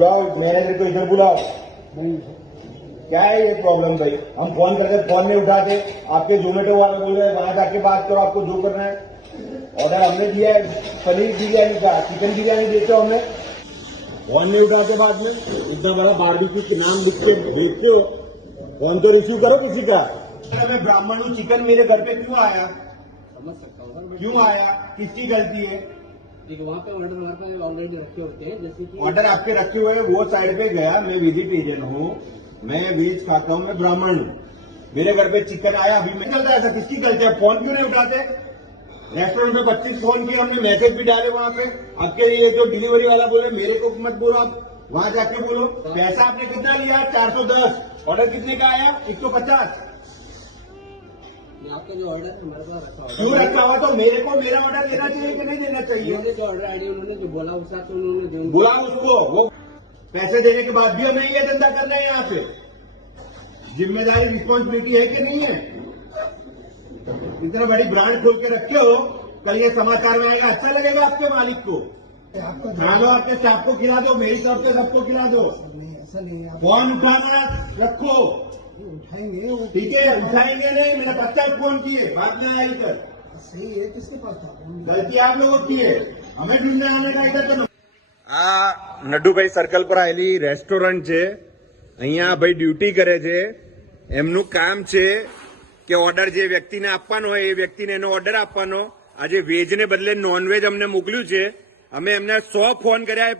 बुलाओ मैनेजर को, इधर बुलाओ। क्या है ये प्रॉब्लम भाई? हम फोन करते फोन नहीं उठाते, आपके जोमेटो वाले बोल रहे हैं वहां जाके बात करो, आपको जो करना है। ऑर्डर हमने दिया है पनीर बिरयानी का, चिकन बिरयानी देते हो हमने, फोन नहीं उठाते। बाद में इतना बड़ा बारबेक्यू के नाम लिख के देखते हो, फोन तो रिसीव करो किसी का। मैं ब्राह्मण हूँ, चिकन मेरे घर पे क्यों आया? समझ सकता हूँ सर, क्यों आया? किसकी गलती है? देखिए वहाँ पे ऑर्डर हमारे पास ऑलरेडी रखे होते हैं, जैसे कि ऑर्डर आपके रखे हुए हैं, वो साइड पे गया। मैं वेजिटेरियन हूँ, मैं वेज खाता हूँ, मैं ब्राह्मण हूँ, मेरे घर पे चिकन आया, अभी मैं चलता है। ऐसा किसकी गलती है? फोन क्यों नहीं उठाते? रेस्टोरेंट में 25 फोन किए हमने, मैसेज भी डाले वहाँ पे। आपके ये जो डिलीवरी वाला बोले मेरे को मत बोलो, आप वहाँ जाके बोलो। पैसा आपने कितना लिया? 410। ऑर्डर कितने का आया? 150। आपका जो ऑर्डर है हमारे पास रखा क्यों होगा। रखा हुआ? तो मेरे को मेरा ऑर्डर देना चाहिए कि नहीं देना चाहिए? उन्होंने जो ऑर्डर आईडी उन्होंने जो बोला उस हिसाब से उन्होंने जो बुला उसको, वो पैसे देने के बाद भी हमें ये धंधा करना है यहाँ पे। जिम्मेदारी रिस्पॉन्सिबिलिटी है कि नहीं है? इतना बड़ी ब्रांड खोल के रखे हो, कल ये समाचार में आएगा, अच्छा लगेगा आपके मालिक को? खा लो, आपके स्टाफ को खिला दो, मेरी तरफ से सबको खिला दो। ऐसा नहीं है, फोन उठाना रखो, उठाएंगे ठीक है? उठाएंगे नहीं, मैंने 50 फोन किए, बाद में आया इधर। सही है, किसके पास था? गलती आप लोगों की है, हमें ढूंढने आने का इधर तो। આ નડુભાઈ સર્કલ પર આવેલી રેસ્ટોરન્ટ છે, અહીંયા ભાઈ ડ્યુટી કરે છે। એમનું કામ છે કે ઓર્ડર જે વ્યક્તિને આપવાનો હોય એ વ્યક્તિને એનો ઓર્ડર આપવાનો। આજે વેજને બદલે નોનવેજ અમને મોકલ્યું છે, અમે એમને 100 ફોન કર્યા।